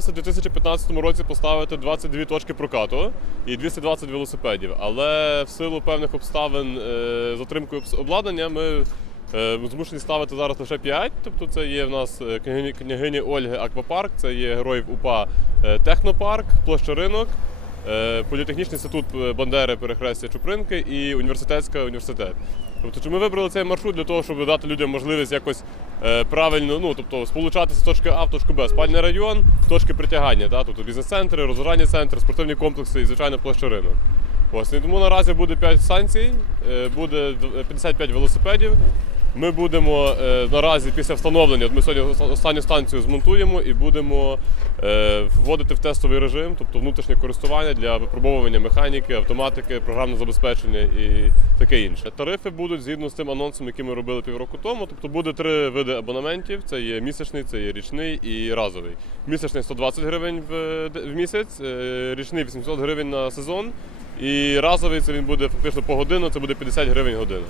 2015 році поставити 22 точки прокату і 220 велосипедів. Але в силу певних обставин е, затримкою обладнання ми е, змушені ставити зараз лише 5. Тобто це є в нас е, княгині, Ольги Аквапарк, це є героїв УПА Технопарк, площа ринок. Політехнічний інститут Бандери, перехрестя Чупринки і університетська університет. Тобто, чи ми вибрали цей маршрут для того, щоб дати людям можливість якось е, правильно, ну тобто сполучатися з точки А в точку Б, спальний район, точки притягання, да? тобто бізнес-центри, розважальні центри, спортивні комплекси і звичайно площа ринок. Ось тому наразі буде 5 станцій, е, буде д- 55 велосипедів. Ми будемо е, наразі після встановлення, ми сьогодні останню станцію змонтуємо і будемо е, вводити в тестовий режим, тобто внутрішнє користування для випробовування механіки, автоматики, програмного забезпечення і таке інше. Тарифи будуть згідно з тим анонсом, який ми робили півроку тому. Тобто буде три види абонементів: це є місячний, це є річний і разовий. Місячний 120 гривень в, в місяць, е, річний 800 гривень на сезон. І разовий це він буде фактично по годину, це буде 50 гривень година.